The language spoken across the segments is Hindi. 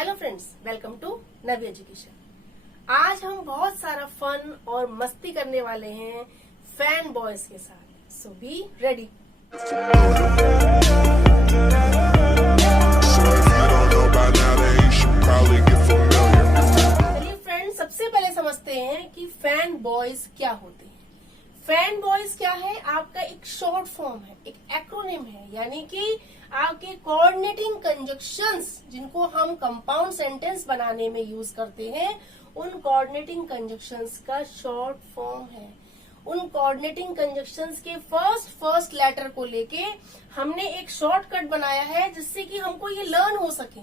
Hello friends, welcome to Navi education. आज हम बहुत सारा फन और मस्ती करने वाले हैं फैन बॉयज के साथ। सो बी रेडी। चलिए फ्रेंड्स, सबसे पहले समझते हैं कि फैन बॉयज क्या होते हैं। फैन बॉयज क्या है? आपका एक शॉर्ट फॉर्म है, एक एक्रोनिम है, यानी कि आपके कोऑर्डिनेटिंग कंजक्शंस जिनको हम कंपाउंड सेंटेंस बनाने में यूज करते हैं, उन कोऑर्डिनेटिंग कंजक्शंस का शॉर्ट फॉर्म है। उन कोऑर्डिनेटिंग कंजक्शंस के फर्स्ट लेटर को लेके हमने एक शॉर्टकट बनाया है जिससे कि हमको ये लर्न हो सके,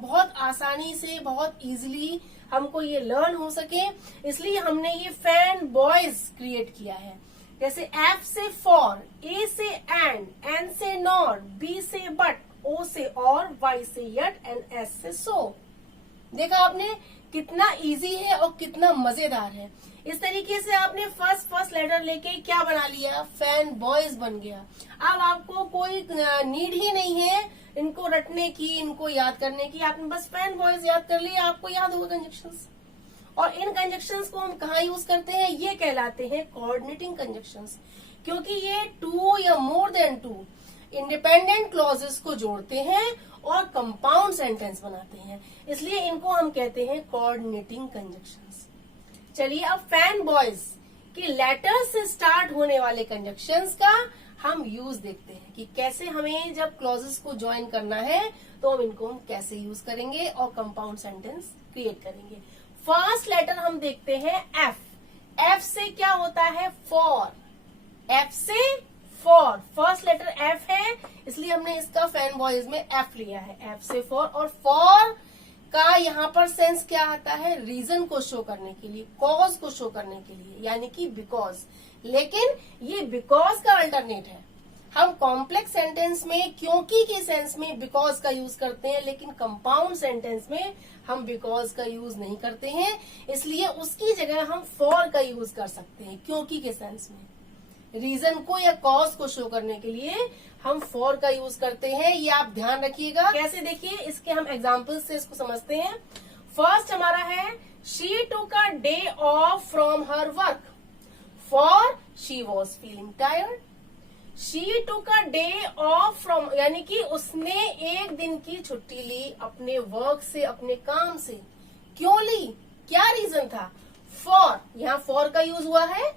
बहुत आसानी से, बहुत इजीली हमको ये लर्न हो सके। इसलिए हमने ये फैन बॉयज क्रिएट किया है। जैसे F से फॉर, A से एंड, N से नॉट, B से बट, O से और, Y से यट एंड S से सो। देखा आपने कितना इजी है और कितना मजेदार है। इस तरीके से आपने फर्स्ट लेटर लेके क्या बना लिया? फैन बॉयज बन गया। अब आपको कोई नीड ही नहीं है इनको रटने की, इनको याद करने की। आपने बस फैन बॉयज याद कर लिया, आपको याद होगा कंजक्शंस। और इन कंजक्शंस को हम कहाँ यूज करते हैं? ये कहलाते हैं कोऑर्डिनेटिंग कंजक्शंस, क्योंकि ये टू या more than two independent clauses को जोड़ते हैं और कंपाउंड सेंटेंस बनाते हैं। इसलिए इनको हम कहते हैं कोऑर्डिनेटिंग कंजक्शंस। चलिए अब फैन बॉयज के लेटर से स्टार्ट होने वाले कंजक्शंस का हम यूज देखते हैं कि कैसे हमें जब क्लॉजेस को ज्वाइन करना है तो हम कैसे यूज करेंगे और कंपाउंड सेंटेंस क्रिएट करेंगे। फर्स्ट लेटर हम देखते हैं F। F से क्या होता है? फॉर। F से फॉर, फर्स्ट लेटर F है, इसलिए हमने इसका फैन बॉयज में F लिया है। F से फॉर, और फॉर का यहाँ पर सेंस क्या आता है? रीजन को शो करने के लिए, कॉज को शो करने के लिए, यानी कि बिकॉज। लेकिन ये बिकॉज का अल्टरनेट है। हम कॉम्प्लेक्स सेंटेंस में क्योंकि के सेंस में बिकॉज का यूज करते हैं, लेकिन कंपाउंड सेंटेंस में हम बिकॉज का यूज नहीं करते हैं। इसलिए उसकी जगह हम फॉर का यूज कर सकते हैं क्योंकि के सेंस में। रीजन को या कॉज को शो करने के लिए हम फॉर का यूज करते हैं, ये आप ध्यान रखिएगा। कैसे? देखिए, इसके हम एग्जाम्पल से इसको समझते हैं। फर्स्ट हमारा है she took a day of from her work. For she was feeling tired. She took a day of from, यानी कि उसने एक दिन की छुट्टी ली अपने वर्क से, अपने काम से। क्यों ली? क्या रीजन था? फॉर, यहाँ फॉर का यूज हुआ है।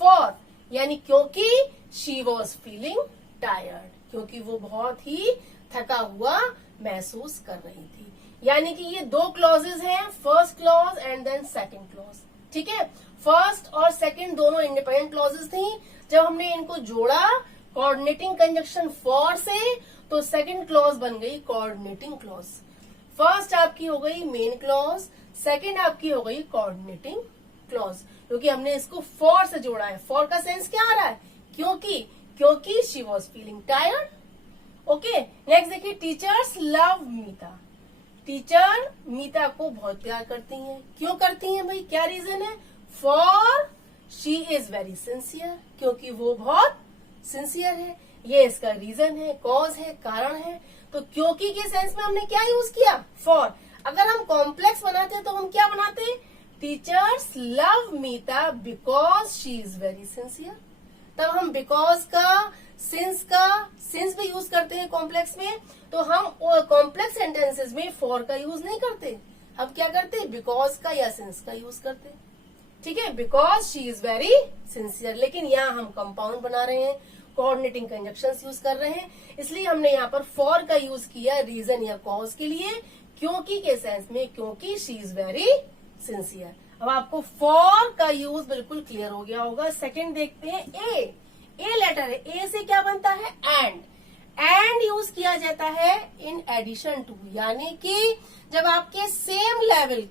फॉर यानी क्योंकि शी वॉज फीलिंग टायर्ड, क्योंकि वो बहुत ही थका हुआ महसूस कर रही थी। यानी कि ये दो क्लॉजेज हैं, first clause and then second clause. ठीक है, फर्स्ट और सेकंड दोनों इंडिपेंडेंट क्लॉजेज थी। जब हमने इनको जोड़ा कोऑर्डिनेटिंग कंजक्शन फॉर से, तो सेकंड क्लॉज बन गई कोऑर्डिनेटिंग क्लॉज। फर्स्ट आपकी हो गई मेन क्लॉज, सेकंड आपकी हो गई कोऑर्डिनेटिंग क्लॉज, क्योंकि हमने इसको फॉर से जोड़ा है। फॉर का सेंस क्या आ रहा है? क्योंकि she was feeling tired. Okay, next देखिए, टीचर्स लव मीता। टीचर मीता को बहुत प्यार करती हैं। क्यों करती हैं भाई? क्या रीजन है? For she is very sincere, क्योंकि वो बहुत सिंसियर है। ये इसका रीजन है, कॉज है, कारण है। तो क्योंकि के सेंस में हमने क्या यूज किया? फॉर। अगर हम कॉम्प्लेक्स बनाते तो हम क्या बनाते? Teachers love Meeta because she is very sincere. तब हम बिकॉज का, सिंस भी यूज करते हैं कॉम्प्लेक्स में। तो हम कॉम्प्लेक्स सेंटेंसेस में फॉर का यूज नहीं करते, हम क्या करते? बिकॉज का या सिंस का यूज करते। ठीक है, because she is very sincere. लेकिन यहाँ हम कंपाउंड बना रहे हैं, कोऑर्डिनेटिंग कंजक्शंस यूज कर रहे हैं, इसलिए हमने यहाँ पर फॉर का यूज किया रीजन या कॉज के लिए, क्योंकि के सेंस में, क्योंकि शी इज वेरी सिंसियर। अब आपको फॉर का यूज बिल्कुल क्लियर हो गया होगा। सेकंड देखते हैं, ए लेटर है। ए से क्या बनता है? एंड यूज किया जाता है इन एडिशन टू, यानी कि जब आपके सेम लेवल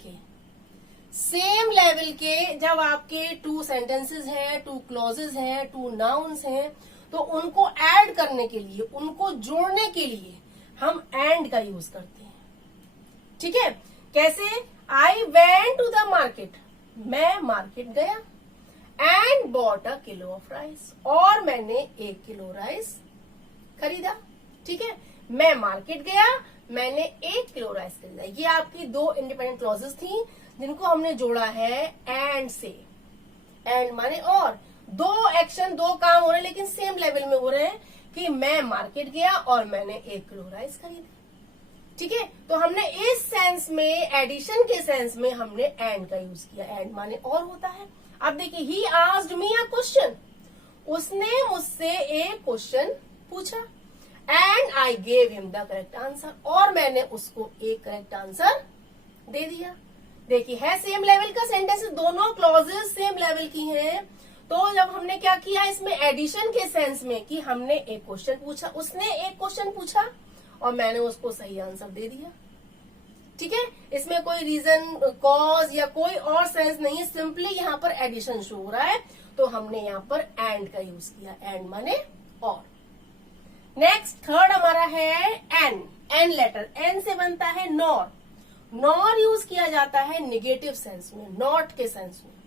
के जब आपके टू सेंटेंसेस हैं, टू क्लॉजेज हैं, टू नाउन्स हैं, तो उनको ऐड करने के लिए, उनको जोड़ने के लिए हम एंड का यूज करते हैं। ठीक है, कैसे? I went to the market, मैं मार्केट गया। And bought a kilo of rice, और मैंने 1 किलो राइस खरीदा। ठीक है, मैं मार्केट गया, मैंने एक क्लोराइज खरीदा। ये आपकी दो इंडिपेंडेंट क्लॉजेस थी जिनको हमने जोड़ा है एंड से। एंड माने और दो एक्शन, दो काम हो रहे हैं लेकिन सेम लेवल में हो रहे हैं कि मैं मार्केट गया और मैंने एक क्लोराइज खरीदी। ठीक है, तो हमने इस सेंस में, एडिशन के सेंस में हमने एंड का यूज किया। एंड माने और होता है। अब देखिए, he asked me a question, उसने मुझसे एक क्वेश्चन पूछा and I gave him the correct answer, और मैंने उसको एक करेक्ट आंसर दे दिया। देखिए, है सेम लेवल का सेंटेंस, दोनों क्लॉजेस सेम लेवल की हैं। तो जब हमने क्या किया इसमें एडिशन के सेंस में कि हमने एक क्वेश्चन पूछा, उसने एक क्वेश्चन पूछा और मैंने उसको सही आंसर दे दिया। ठीक है, इसमें कोई रीजन, कॉज या कोई और सेंस नहीं है, सिंपली यहाँ पर एडिशन शो हो रहा है तो हमने यहाँ पर एंड का यूज किया। एंड माने और। नेक्स्ट थर्ड हमारा है एन। एन लेटर, एन से बनता है नॉर। नॉर यूज किया जाता है निगेटिव सेंस में, नॉट के सेंस में।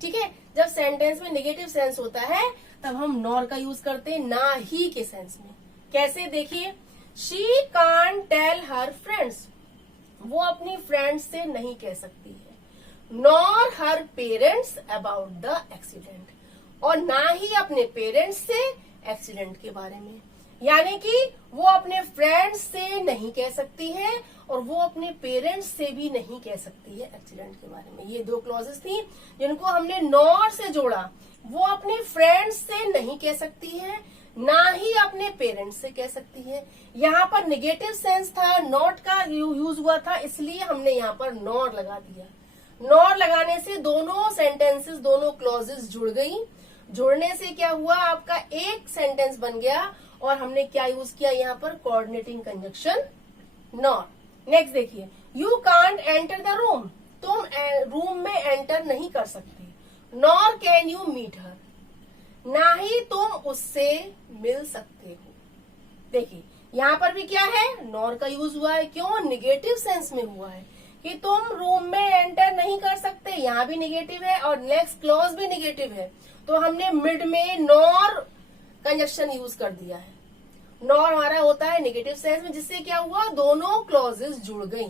ठीक है, जब सेंटेंस में निगेटिव सेंस होता है तब हम नॉर का यूज करते हैं, ना ही के सेंस में। कैसे, देखिए, she can't tell her friends, वो अपनी फ्रेंड्स से नहीं कह सकती है। Nor her parents about the accident, और ना ही अपने पेरेंट्स से एक्सीडेंट के बारे में। यानी कि वो अपने फ्रेंड्स से नहीं कह सकती है और वो अपने पेरेंट्स से भी नहीं कह सकती है एक्सीडेंट के बारे में। ये दो क्लॉजेस थी जिनको हमने नॉर से जोड़ा। वो अपने फ्रेंड्स से नहीं कह सकती है, ना ही अपने पेरेंट्स से कह सकती है। यहाँ पर निगेटिव सेंस था, नॉट का यूज हुआ था, इसलिए हमने यहाँ पर नॉर लगा दिया। नॉर लगाने से दोनों सेंटेंसेस, दोनों क्लॉजेस जुड़ गई। जुड़ने से क्या हुआ, आपका एक सेंटेंस बन गया और हमने क्या यूज किया यहाँ पर, कोऑर्डिनेटिंग कंजक्शन नॉर। नेक्स्ट देखिए, you can't enter the room, तुम रूम में एंटर नहीं कर सकते। Nor can you meet her, ना ही तुम उससे मिल सकते हो। देखिए, यहाँ पर भी क्या है, नॉर का यूज हुआ है। क्यों, निगेटिव सेंस में हुआ है कि तुम रूम में एंटर नहीं कर सकते। यहाँ भी निगेटिव है और नेक्स्ट क्लॉज भी निगेटिव है, तो हमने मिड में नॉर कंजक्शन यूज कर दिया है। नॉर हमारा होता है निगेटिव सेंस में, जिससे क्या हुआ, दोनों क्लॉजेस जुड़ गई।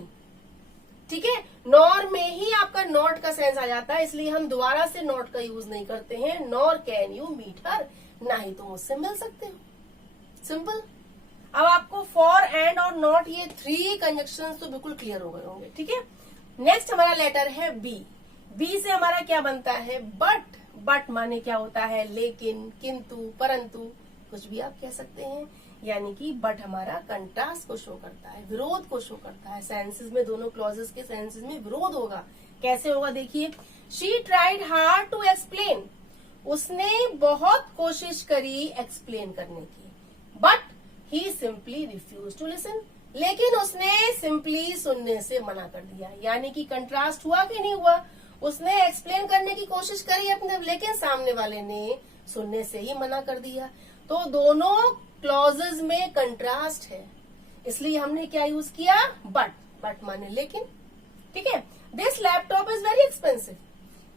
ठीक है, नॉर में ही आपका नॉट का सेंस आ जाता है, इसलिए हम दोबारा से नॉट का यूज नहीं करते हैं। Nor can you meet her, ना ही तुम उससे मिल सकते हो। सिंपल। अब आपको फॉर, एंड और नॉट, ये थ्री कंजक्शंस तो बिल्कुल क्लियर हो गए होंगे। ठीक है, नेक्स्ट हमारा लेटर है बी। बी से हमारा क्या बनता है, बट। बट माने क्या होता है, लेकिन, किंतु, परंतु, कुछ भी आप कह सकते हैं। यानी कि बट हमारा कंट्रास्ट को शो करता है, विरोध को शो करता है। सेंसेस में, दोनों क्लॉजेस के सेंसेस में विरोध होगा। कैसे होगा, देखिए, she tried hard to explain, उसने बहुत कोशिश करी एक्सप्लेन करने की, but he simply refuse to listen, लेकिन उसने सिंपली सुनने से मना कर दिया। यानी कि कंट्रास्ट हुआ कि नहीं हुआ, उसने एक्सप्लेन करने की कोशिश करी अपने, लेकिन सामने वाले ने सुनने से ही मना कर दिया। तो दोनों क्लॉजेस में कंट्रास्ट है, इसलिए हमने क्या यूज किया, बट। बट माने लेकिन। ठीक है, this laptop is very expensive,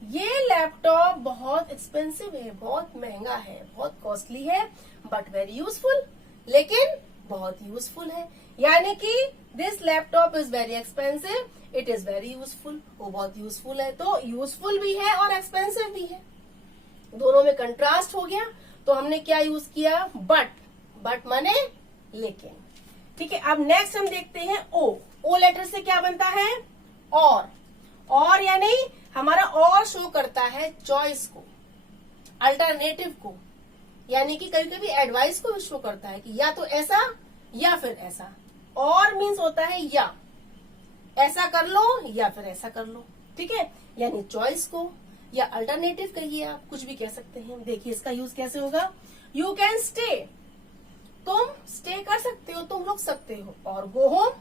ये लैपटॉप बहुत एक्सपेंसिव है, बहुत महंगा है, बहुत कॉस्टली है, बट वेरी यूजफुल, लेकिन बहुत यूजफुल है। यानी कि this laptop is very expensive, it is very useful, वो बहुत यूजफुल है। तो यूजफुल भी है और एक्सपेंसिव भी है, दोनों में कंट्रास्ट हो गया। तो हमने क्या यूज किया, बट। बट माने लेकिन। ठीक है, अब नेक्स्ट हम देखते हैं ओ। ओ लेटर से क्या बनता है, और यानी हमारा और शो करता है चॉइस को, अल्टरनेटिव को। यानी कि कभी कभी एडवाइस को भी शो करता है कि या तो ऐसा या फिर ऐसा। और मीन्स होता है या, ऐसा कर लो या फिर ऐसा कर लो। ठीक है, यानी चॉइस को या अल्टरनेटिव कहिए, आप कुछ भी कह सकते हैं। देखिए इसका यूज कैसे होगा, यू कैन स्टे, तुम स्टे कर सकते हो, तुम रुक सकते हो। और गो होम,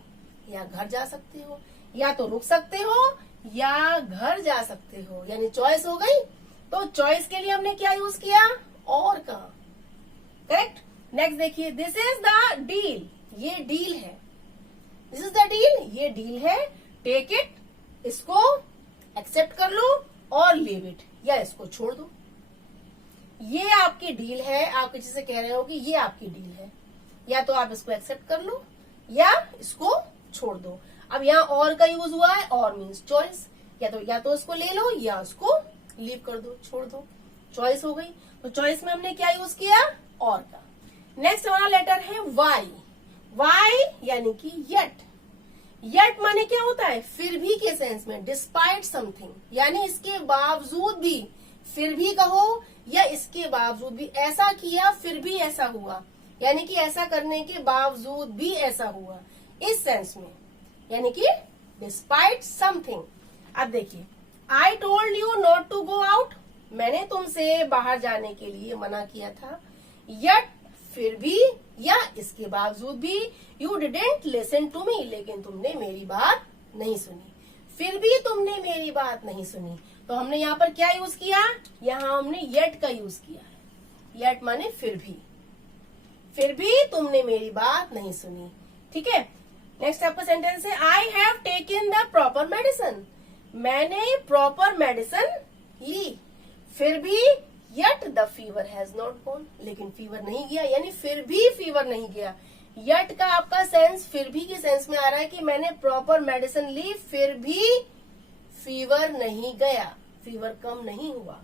या घर जा सकते हो, या तो रुक सकते हो या घर जा सकते हो। यानी चॉइस हो गई। तो चॉइस के लिए हमने क्या यूज किया, और का। करेक्ट। नेक्स्ट देखिए, दिस इज द डील, ये डील है। दिस इज द डील, ये डील है। टेक इट, इसको एक्सेप्ट कर लो, और लीव इट, या इसको छोड़ दो। ये आपकी डील है। आप किसी से कह रहे हो कि ये आपकी डील है, या तो आप इसको एक्सेप्ट कर लो या इसको छोड़ दो। अब यहाँ और का यूज हुआ है, और मीन्स चॉइस, या तो इसको ले लो या उसको लीव कर दो, छोड़ दो, चॉइस हो गई। तो चॉइस में हमने क्या यूज किया, और का। नेक्स्ट हमारा लेटर है वाई। वाई यानी कि यट। यट माने क्या होता है, फिर भी के सेंस में, डिस्पाइट समथिंग, यानी इसके बावजूद भी, फिर भी कहो या इसके बावजूद भी, ऐसा किया फिर भी ऐसा हुआ, यानी कि ऐसा करने के बावजूद भी ऐसा हुआ, इस सेंस में, यानी कि डिस्पाइट समथिंग। अब देखिए, I told you not to go out, मैंने तुमसे बाहर जाने के लिए मना किया था, यट फिर भी या इसके बावजूद भी, you didn't listen to me, लेकिन तुमने मेरी बात नहीं सुनी, फिर भी तुमने मेरी बात नहीं सुनी। तो हमने यहाँ पर क्या यूज किया, यहाँ हमने येट का यूज किया है। येट माने फिर भी तुमने मेरी बात नहीं सुनी। ठीक है, नेक्स्ट आपका सेंटेंस है, I have taken the proper medicine, मैंने प्रॉपर मेडिसिन ली, फिर भी yet the fever has not gone, लेकिन फीवर नहीं गया, यानी फिर भी फीवर नहीं गया। यट का आपका सेंस फिर भी के सेंस में आ रहा है कि मैंने प्रॉपर मेडिसिन ली, फिर भी फीवर नहीं गया, फीवर कम नहीं हुआ।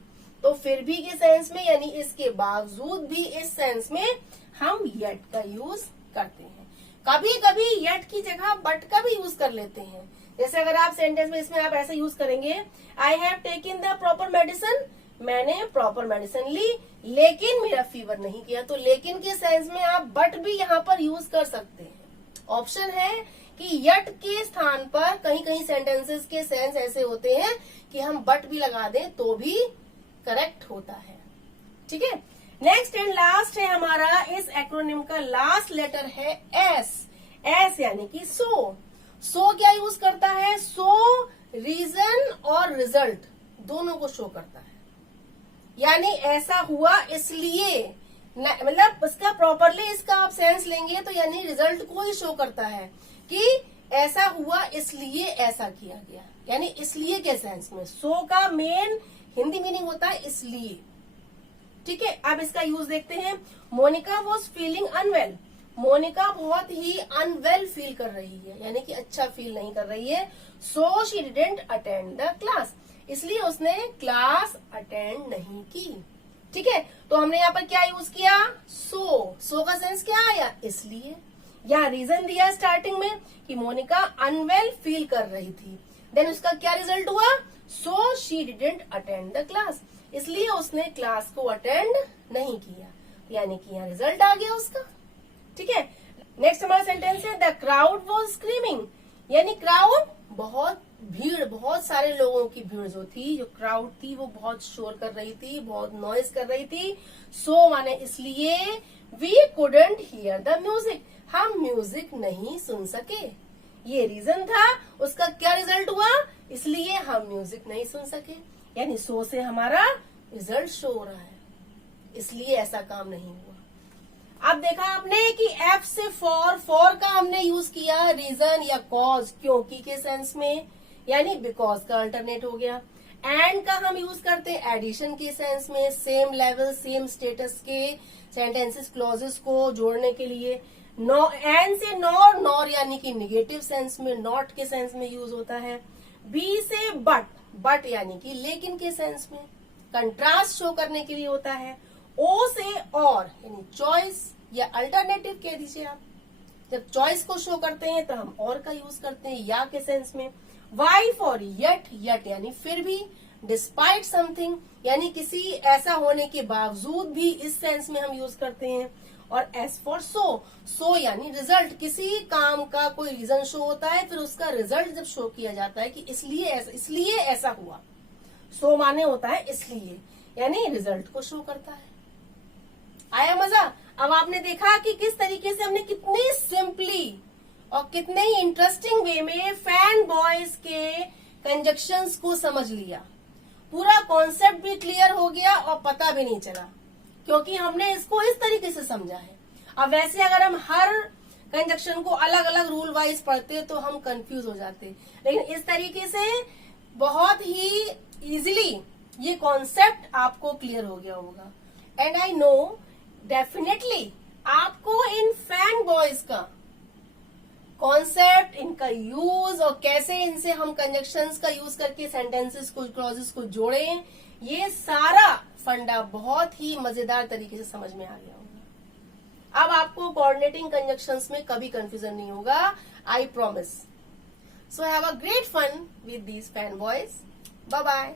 तो फिर भी के सेंस में, यानी इसके बावजूद भी, इस सेंस में हम यट का यूज करते हैं। कभी कभी यट की जगह बट का भी यूज कर लेते हैं। जैसे अगर आप सेंटेंस में इसमें आप ऐसा यूज करेंगे, I have taken the proper medicine, मैंने प्रॉपर मेडिसिन ली लेकिन मेरा फीवर नहीं किया, तो लेकिन के सेंस में आप बट भी यहाँ पर यूज कर सकते हैं। ऑप्शन है कि यट के स्थान पर कहीं कहीं सेंटेंसेस के सेंस ऐसे होते हैं कि हम बट भी लगा दें तो भी करेक्ट होता है। ठीक है, नेक्स्ट एंड लास्ट है हमारा, इस एक्रोनिम का लास्ट लेटर है एस। एस यानी कि सो। सो क्या यूज करता है, सो रीजन और रिजल्ट दोनों को शो करता है, यानी ऐसा हुआ इसलिए, मतलब इसका प्रॉपरली इसका आप सेंस लेंगे तो यानी रिजल्ट को ही शो करता है कि ऐसा हुआ इसलिए ऐसा किया गया, यानी इसलिए के सेंस में। सो का मेन हिंदी मीनिंग होता है इसलिए। ठीक है, अब इसका यूज देखते हैं। Monica was feeling unwell, Monica बहुत ही अनवेल फील कर रही है, यानी कि अच्छा फील नहीं कर रही है। So she didn't attend the class, इसलिए उसने क्लास अटेंड नहीं की। ठीक है, तो हमने यहाँ पर क्या यूज किया, सो का सेंस क्या आया, इसलिए। यहाँ रीजन दिया स्टार्टिंग में कि मोनिका अनवेल फील कर रही थी, देन उसका क्या रिजल्ट हुआ, so she didn't attend the class, इसलिए उसने क्लास को अटेंड नहीं किया, यानी कि यहाँ रिजल्ट आ गया उसका। ठीक है, नेक्स्ट हमारा सेंटेंस है, द क्राउड वॉज स्क्रीमिंग, यानी क्राउड बहुत भीड़, बहुत सारे लोगों की भीड़ जो थी, जो क्राउड थी वो बहुत शोर कर रही थी, बहुत नॉइज कर रही थी। सो माने इसलिए, we couldn't hear the music, हम म्यूजिक नहीं सुन सके, ये रीजन था। उसका क्या रिजल्ट हुआ, इसलिए हम म्यूजिक नहीं सुन सके, यानी सो से हमारा रिजल्ट शो हो रहा है, इसलिए ऐसा काम नहीं हुआ। अब देखा आपने कि एफ से फॉर का हमने यूज किया रीजन या कॉज, क्योंकि के सेंस में, यानी बिकॉज का अल्टरनेट हो गया। एंड का हम यूज करते हैं एडिशन के सेंस में, सेम लेवल सेम स्टेटस के सेंटेंसेस क्लॉजेस को जोड़ने के लिए। नो, एंड से नॉर, नॉर यानी कि निगेटिव सेंस में, नॉट के सेंस में यूज होता है। बी से बट यानी कि लेकिन के सेंस में, कंट्रास्ट शो करने के लिए होता है। ओ से और, यानी चॉइस या अल्टरनेटिव कह दीजिए आप, जब चॉइस को शो करते हैं तो हम और का यूज करते हैं या के सेंस में। वाई फॉर यट, यट यानी फिर भी, डिस्पाइट समथिंग यानी किसी ऐसा होने के बावजूद भी, इस सेंस में हम यूज करते हैं। और एस फॉर सो यानी रिजल्ट, किसी काम का कोई रीजन शो होता है, फिर उसका रिजल्ट जब शो किया जाता है कि इसलिए ऐसा हुआ, सो माने होता है इसलिए, यानी रिजल्ट को शो करता है। आया मजा? अब आपने देखा कि किस तरीके से हमने कितनी सिंपली और कितने ही इंटरेस्टिंग वे में फैन बॉयज के कंजक्शंस को समझ लिया। पूरा कॉन्सेप्ट भी क्लियर हो गया और पता भी नहीं चला, क्योंकि हमने इसको इस तरीके से समझा है। अब वैसे अगर हम हर कंजक्शन को अलग अलग रूल वाइज पढ़ते तो हम कंफ्यूज हो जाते, लेकिन इस तरीके से बहुत ही इजीली ये कॉन्सेप्ट आपको क्लियर हो गया होगा। एंड आई नो डेफिनेटली आपको इन फैन बॉयज का कॉन्सेप्ट, इनका यूज और कैसे इनसे हम कंजक्शंस का यूज करके सेंटेंसेस को, क्लॉजेस को जोड़ें, ये सारा फंडा बहुत ही मजेदार तरीके से समझ में आ गया होगा। अब आपको कोऑर्डिनेटिंग कंजक्शंस में कभी कंफ्यूजन नहीं होगा, I promise. So have a great fun with these fan boys. Bye bye.